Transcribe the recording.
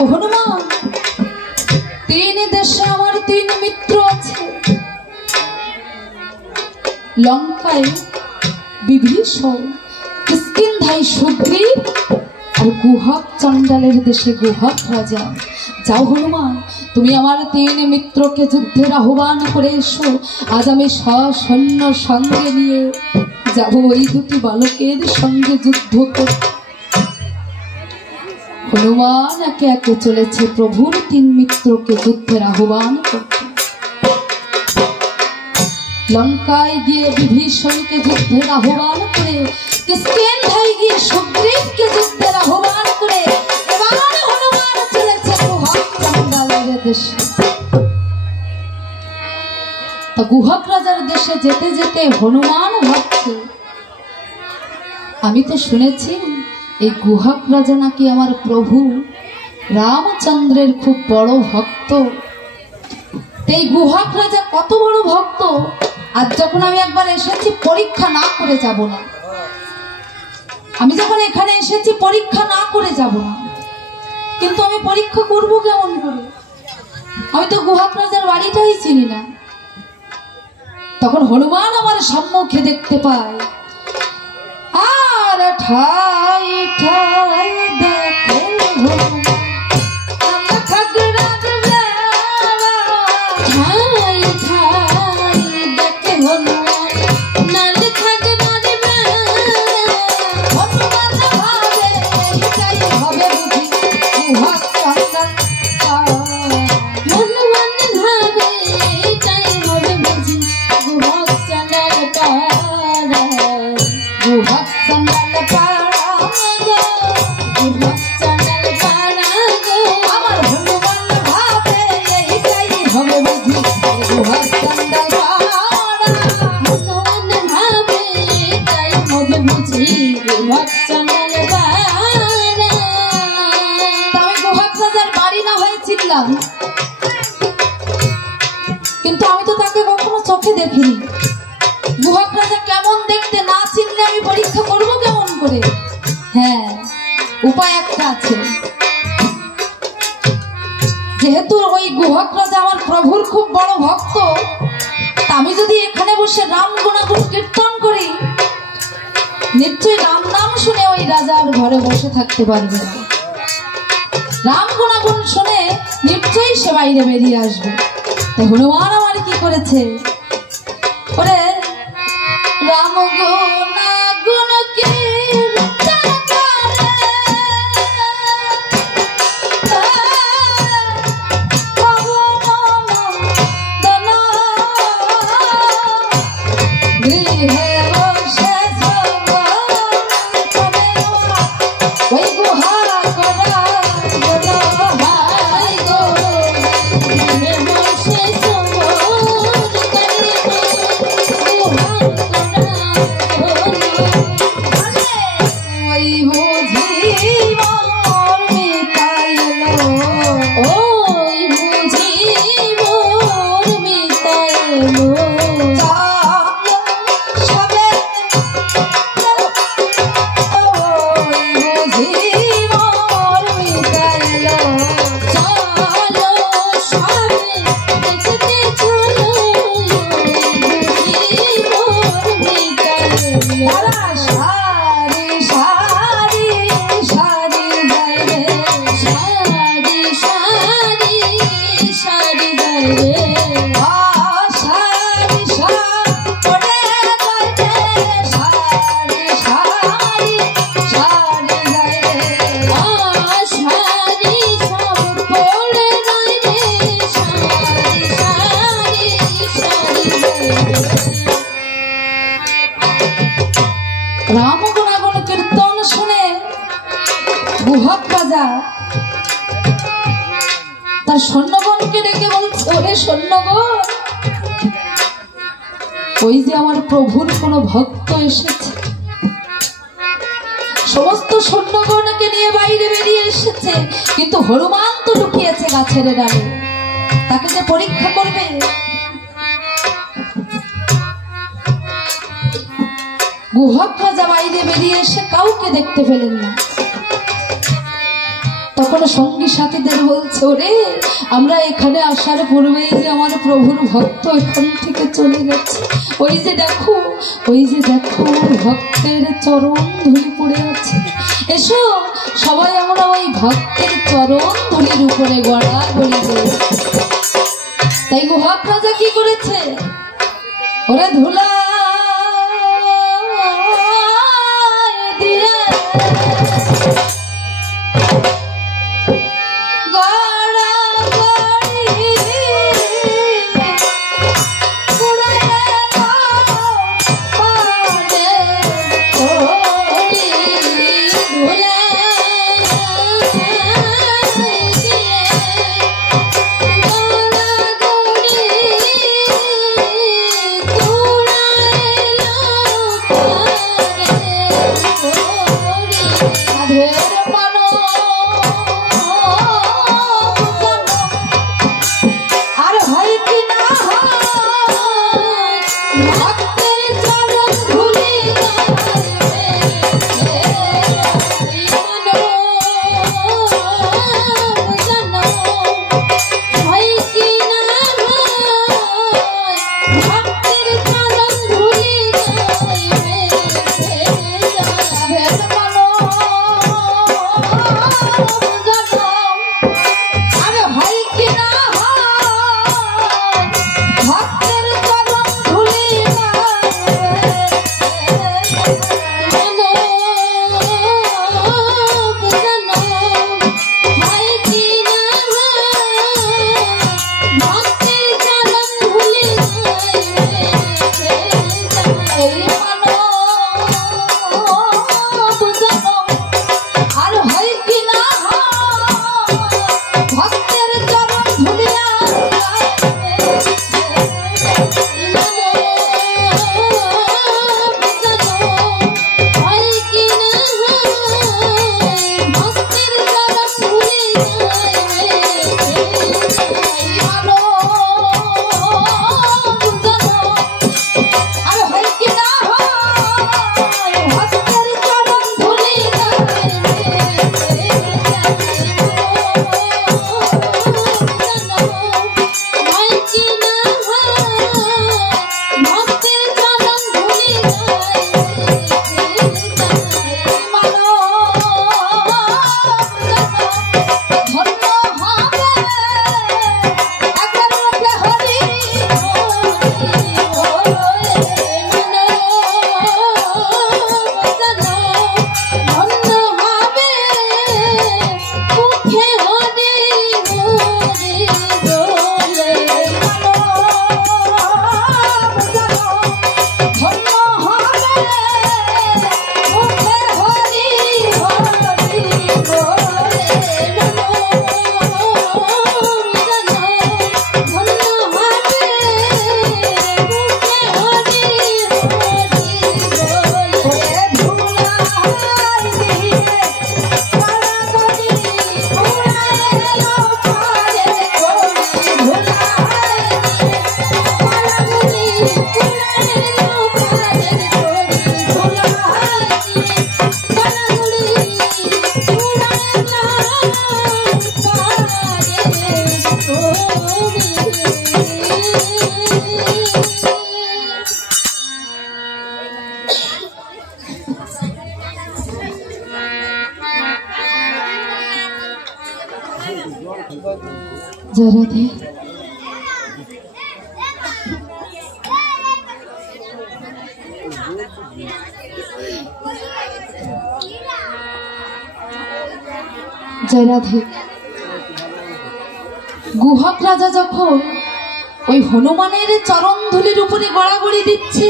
হনুমান, তিন দেশে আমার তিন মিত্র আছে। লঙ্কায় বিভীষণ, কিষ্কিন্ধায় সুগ্রীব, আর গুহক চণ্ডালের দেশে গুহক রাজা। যাও হনুমান, তুমি আমার তিন মিত্রকে যুদ্ধের আহ্বান করে এসো। আজ আমি সসৈন্য সঙ্গে নিয়ে যাব ওই দুটি বালকের সঙ্গে যুদ্ধ করতে। হনুমান একে একে চলেছে প্রভুর তিন মিত্রকে যুদ্ধের আহ্বান করতে। লঙ্কায় গিয়ে বিভীষণকে যুদ্ধের আহ্বান করে, কিষ্কিন্ধায় গিয়ে সুগ্রীবকে যুদ্ধের আহ্বান করে, এবার হনুমান চলেছে গুহক চণ্ডালের দেশে। তা গুহক রাজার দেশে যেতে যেতে হনুমান ভাবছে, আমি তো শুনেছি এই গুহক রাজা নাকি আমার প্রভু রামচন্দ্রের খুব বড় ভক্ত। এই গুহক রাজা কত বড় ভক্ত, আজ যখন আমি একবার এসেছি পরীক্ষা না করে যাব না। আমি যখন এখানে এসেছি পরীক্ষা না করে যাব না, কিন্তু আমি পরীক্ষা করব কেমন করে? আমি তো গুহক রাজার বাড়িটাই চিনি না। তখন হনুমান আমার সম্মুখে দেখতে পায়, আর ঠাই ঠাই দেখে কিন্তু আমি তো তাকে কখনো চোখে দেখিনি। গুহক রাজা কেমন দেখতে না চিনলে আমি পরীক্ষা করব কেমন করে? হ্যাঁ, উপায় একটা আছে। যেহেতু ওই গুহক রাজা আমার প্রভুর খুব বড় ভক্ত, আমি যদি এখানে বসে রাম গুণাগুণ কীর্তন করি, নিশ্চয়ই রাম নাম শুনে ওই রাজার ঘরে বসে থাকতে পারবে না। রাম গুণাগুণ শুনে নিশ্চয়ই সে বাইরে বেরিয়ে আসবে। তাই হনুমান আমার কি করেছে, ওরে রাম গুণাগুণ কীর্তন করে গৃহে বসে ওই গুহা রাম গুণাগুণ কীর্তন শুনে গুহক রাজা তার সৈন্যগণকে ডেকে বলছে, ওরে সৈন্যগণ, ওই যে আমার প্রভুর কোনো ভক্ত এসেছে। সমস্ত সৈন্যগণকে নিয়ে বাইরে বেরিয়ে এসেছে, কিন্তু হনুমান তো লুকিয়েছে গাছের ডালে। তাকে যে পরীক্ষা করবে, গুহক রাজা বাইরে বেরিয়ে এসে কাউকে দেখতে পেলেন না। তখন সঙ্গী সাথীদের বলছে, ওরে আমরা এখানে আসার পূর্বেই যে আমার প্রভুর ভক্ত এখান থেকে চলে গেছে, ওই যে দেখো ভক্তের চরণ ধুলি পড়ে আছে, এসো সবাই আমরা ওই ভক্তের চরণ ধুলির উপরে গড়াগড়ি দেব। তাই গুহক রাজা কি করেছে, ওরে ধুলা দিয়ে जय राधे। जय राधे। गुहक राजा जखन ওই হনুমানের চরণ ধুলির উপরে গড়াগড়ি দিচ্ছে